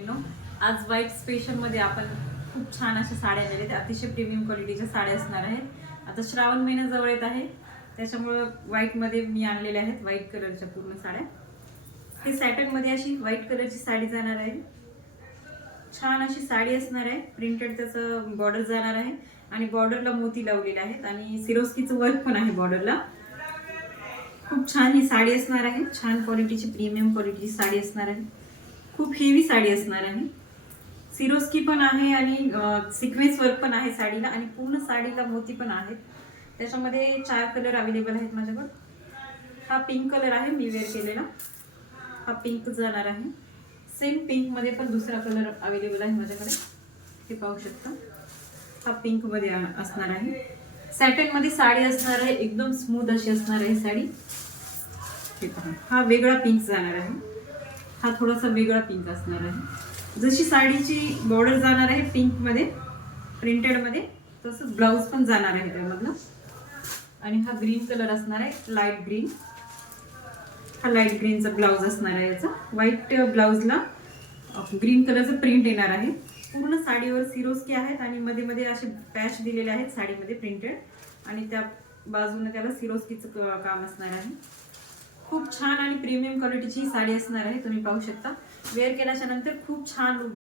मैत्रिणींनो, आज white special मध्ये आपण खूप छान अशा साड्या आलेल्या आहेत. अतिशय प्रीमियम क्वालिटीच्या साड्या असणार आहेत. आता श्रावण महिना जवळ येत आहे, त्याच्यामुळे व्हाईट मध्ये मी आणलेल्या आहेत व्हाईट कलरच्या पूर्ण साड्या. हे सॅटन मध्ये अशी व्हाईट कलरची साडी जाणार आहे. छान अशी साडी असणार आहे. प्रिंटेड त्याचं बॉर्डर जाणार आहे आणि बॉर्डरला मोती लावलेले आहेत आणि सिरोस्कीचं वर्क पण आहे बॉर्डरला. खूप छान ही साडी असणार आहे. छान क्वालिटीची प्रीमियम क्वालिटीची साडी असणार आहे. खूप हेवी साडी असणार आहे. सिरोस्की पण आहे आणि सिक्वेन्स वर्क पण आहे साडीला आणि पूर्ण साडीला मोती पण आहेत. त्याच्यामध्ये 4 कलर अवेलेबल आहेत माझ्याकडे. हा पिंक कलर आहे मी वेअर केलेला. हा पिंक जाणार आहे. सेम पिंक मध्ये पण दुसरा कलर अवेलेबल आहे माझ्याकडे. हे पाहू शकता. हा पिंक मध्ये असणार आहे. सॅटन मध्ये साडी असणार आहे. एकदम स्मूथ अशी असणार आहे साडी. हे पहा, हा वेगळा पिंक जाणार आहे. हा थोडासा वेगळा पिंक असणार आहे. जशी साडीची बॉर्डर जाणार आहे पिंक मध्ये प्रिंटेड मध्ये, तसंच ब्लाउज पण जाणार आहे त्यामधला. आणि हा ग्रीन कलर असणार आहे, लाईट ग्रीन. हा लाईट ग्रीनचा ब्लाउज असणार आहे. याचा व्हाईट ब्लाउजला ग्रीन कलरचं प्रिंट येणार आहे. पूर्ण साडीवर सिरोस्की आहेत आणि मध्ये मध्ये असे पॅच दिलेले आहेत साडीमध्ये प्रिंटेड आणि त्या बाजूने त्याला सिरोस्कीचं काम असणार आहे. खूप छान आणि प्रीमियम क्वालिटीची साडी असणार आहे. तुम्ही पाहू शकता. वेअर केल्याच्या नंतर खूप छान